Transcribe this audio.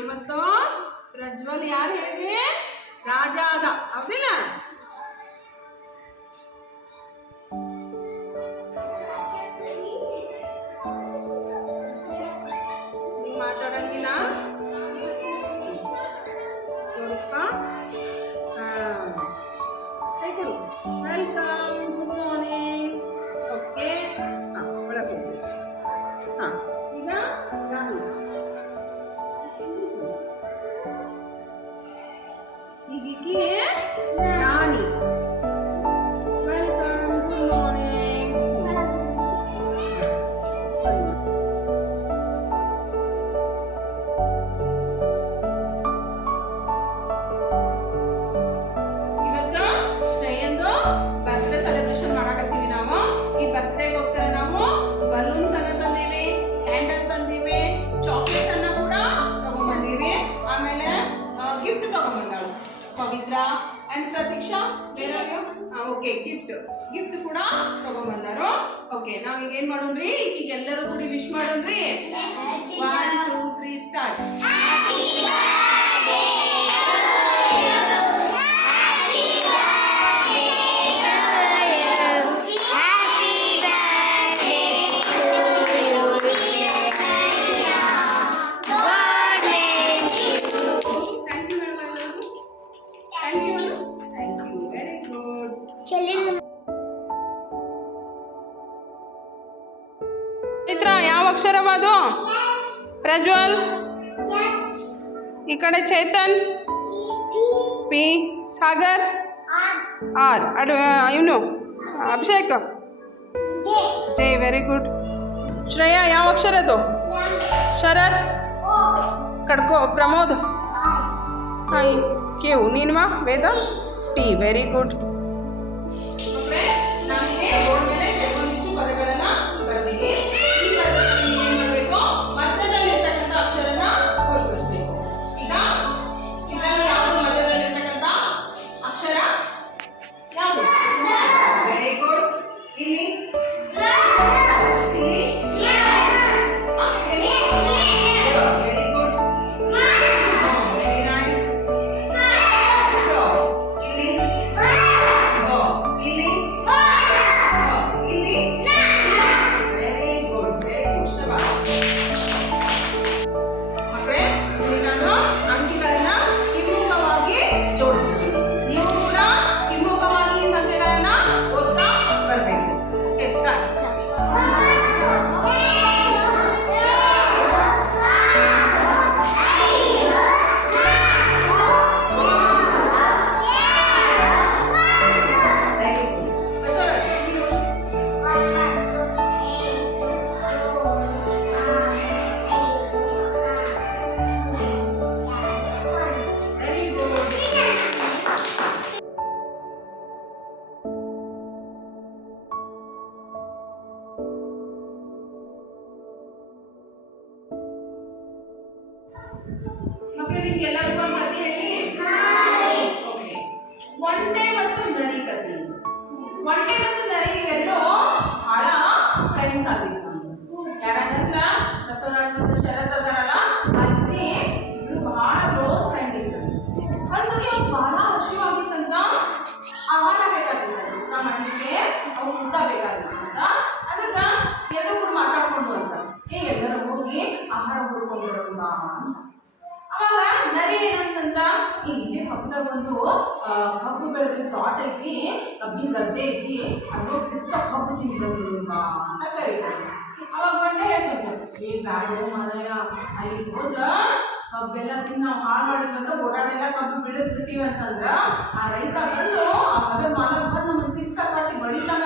ಇವತ್ತು ಪ್ರಜ್ವಲ್ ಯಾರು ಹೇಳಿ ರಾಜ ಆದ ಹೌದಿಲ್ಲ. ನೀವು ಮಾತಾಡಂಗಿಲ್ಲ ತೋರಿಸ್ಪ. ಕೊಡು ವೆಲ್ಕಮ್ ಗುಡ್ ಮಾರ್ನಿಂಗ್. ಓಕೆ ಒಳಗೆ ಈಗ ಈಗಿಕ್ಕಿ ರಾಣಿ. Welcome good morning. ಇವತ್ತು ಶ್ರೇಯಂದು ಬರ್ತ್ಡೇ ಸೆಲೆಬ್ರೇಷನ್ ಮಾಡಕತ್ತೀವಿ ನಾವು. ಈ ಬರ್ತ್ಡೇಗೋಸ್ಕರ ನಾವು ಬಲೂನ್ಸ್ ಅನ್ನ ತಂದೀವಿ, ಕ್ಯಾಂಡಲ್ ತಂದೀವಿ, ಚಾಕ್ಲೇಟ್ಸ್ ಅನ್ನ ಕೂಡ ತಗೊಂಡ್ಬಂದೀವಿ. ಆಮೇಲೆ ಗಿಫ್ಟ್ ತಗೊಂಡ್ಬಂದಾಳು ಪವಿತ್ರ ಅಂಡ್ ಪ್ರತೀಕ್ಷಾ. ಬೇರೆ ಓಕೆ ಗಿಫ್ಟ್ ಕೂಡ ತಗೊಂಡ್ಬಂದಾರು. ಓಕೆ ನಾವೀಗ ಏನ್ ಮಾಡೋಣ್ರಿ, ಈಗ ಎಲ್ಲರೂ ಕೂಡಿ ವಿಶ್ ಮಾಡೋಣ್ರಿ. 1 2 3 ಸ್ಟಾರ್ಟ್. ಪವಿತ್ರ ಯಾವ ಅಕ್ಷರವಾದು? ಪ್ರಜ್ವಲ್. ಈ ಕಡೆ ಚೇತನ್ ಪಿ, ಸಾಗರ್ ಆರ್, ಇವನು Abhishek J. Very good. Shreya ಯಾವ ಅಕ್ಷರದು? ಶರತ್. ಕಡ್ಕೋ ಪ್ರಮೋದ್ ಕೇವು. ನೀನ್ವಾ ವೇದ ಟಿ. Very good. ಪದಗಳನ್ನ ಬರ್ತೀನಿ. ಈ ಪದದಲ್ಲಿ ಏನ್ ಮಾಡಬೇಕು, ಮಧ್ಯದಲ್ಲಿರ್ತಕ್ಕಂಥ ಅಕ್ಷರನ ಗುರುತಿಸ್ಬೇಕು. ಈಗ ಇದರಲ್ಲಿ ಯಾವುದು ಮಧ್ಯದಲ್ಲಿರ್ತಕ್ಕಂಥ ಅಕ್ಷರ ಯಾವುದು? Very good. ಇಲ್ಲಿ very good, very nice. So ಇಲ್ಲಿ ಇಲ್ಲಿ ಎಲ್ಲರಿಗೂ ಒಂದು ಕಥೆ ಹೇಳಿ. ಒಂಟೆ ಮತ್ತು ನರಿ ಕಥೆ. ಒಂಟೆ ಮತ್ತು ನರಿ ಇವೆರಡು ಬಹಳ ಫ್ರೆಂಡ್ಸ್ ಆಗಿತ್ತು. ಯಾರಂದ್ರ ಬಸವರಾಜ್ ಮತ್ತು ಶರತ್ ಅದಾರಲ್ಲ, ಆ ರೀತಿ ಇಬ್ರು ಬಹಳ ಕ್ಲೋಸ್ ಫ್ರೆಂಡ್ ಇದ್ರು. ಒಂದ್ಸತಿ ಅವ್ರು ಬಹಳ ಹಸಿವಾಗಿತ್ತಂತ, ಆಹಾರ ಬೇಕಾಗಿತ್ತು, ಊಟ ಮಾಡಲಿಕ್ಕೆ ಅವ್ರು ಊಟ ಬೇಕಾಗಿತ್ತಂತ. ಅದಕ್ಕ ಎರಡು ಕೂಡ ಮಾತಾಡ್ಕೊಂಡು ಅಂತ ಎಲ್ಲರೂ ಹೋಗಿ ಆಹಾರ ಹುಡ್ಕೊಂಡು ಬರೋಣ ಅಂತ. ಅವಾಗ ನರಿ ಏನಂತಂದ, ಇಲ್ಲಿ ಪಕ್ಕದಾಗ ಒಂದು ಕಬ್ಬು ಬೆಳೆದ ತೋಟ ಐತಿ, ಕಬ್ಬಿನ ಗದ್ದೆ ಐತಿ, ಅಲ್ಲೋಗಿ ಶಿಸ್ತ ಕಬ್ಬು ತಿಂದ ಅಂತ ಕರೀತಾರೆ. ಅವಾಗ ಒಂಟೆ ಹೇಳ್ತಂತ, ಬ್ಯಾಡೋ ಮಾರಾಯ, ಅಲ್ಲಿ ಹೋದ್ರ ಕಬ್ಬೆಲ್ಲ ತಿಂದು ನಾವು ಹಾಳು ಮಾಡಿದ್ವಂದ್ರೆ ಓಡಾಡೆಲ್ಲ ಕಬ್ಬು ಬಿಡಿಸ್ಬಿಟ್ಟಿವಿ ಅಂತಂದ್ರ ಆ ರೈತ ಬಂದು ಅದ್ರ ಮಾಲಕ್ ಬಂದು ನಮ್ಗೆ ಶಿಸ್ತ ಕಟ್ಟಿ ಬಡಿತಾನ.